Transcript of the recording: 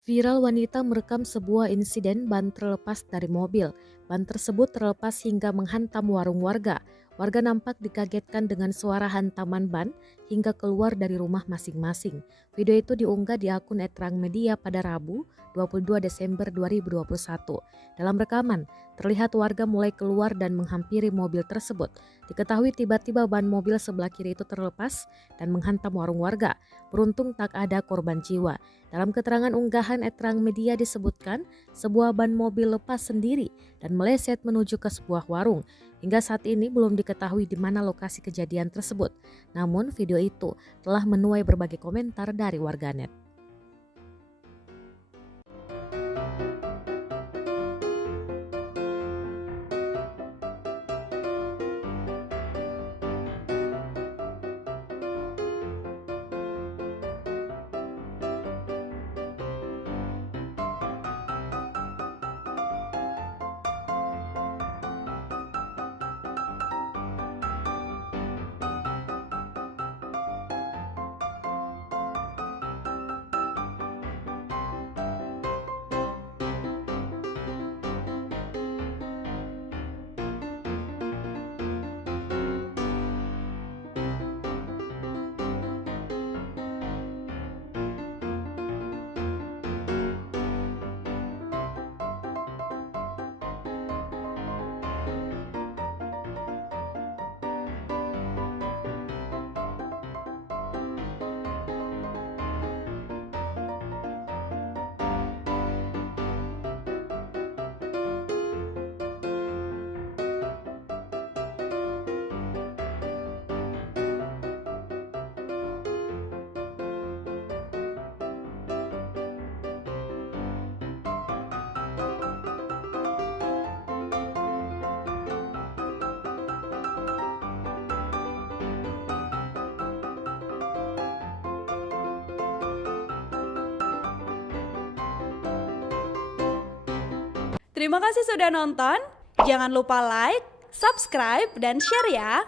Viral wanita merekam sebuah insiden ban terlepas dari mobil. Ban tersebut terlepas hingga menghantam warung warga. Warga nampak dikagetkan dengan suara hantaman ban hingga keluar dari rumah masing-masing. Video itu diunggah di akun @transmedia pada Rabu, 22 Desember 2021. Dalam rekaman, terlihat warga mulai keluar dan menghampiri mobil tersebut. Diketahui tiba-tiba ban mobil sebelah kiri itu terlepas dan menghantam warung warga. Beruntung tak ada korban jiwa. Dalam keterangan unggahan @transmedia disebutkan sebuah ban mobil lepas sendiri dan meleset menuju ke sebuah warung. Hingga saat ini belum diketahui di mana lokasi kejadian tersebut. Namun video itu telah menuai berbagai komentar dari warganet. Terima kasih sudah nonton. Jangan lupa like, subscribe, dan share ya.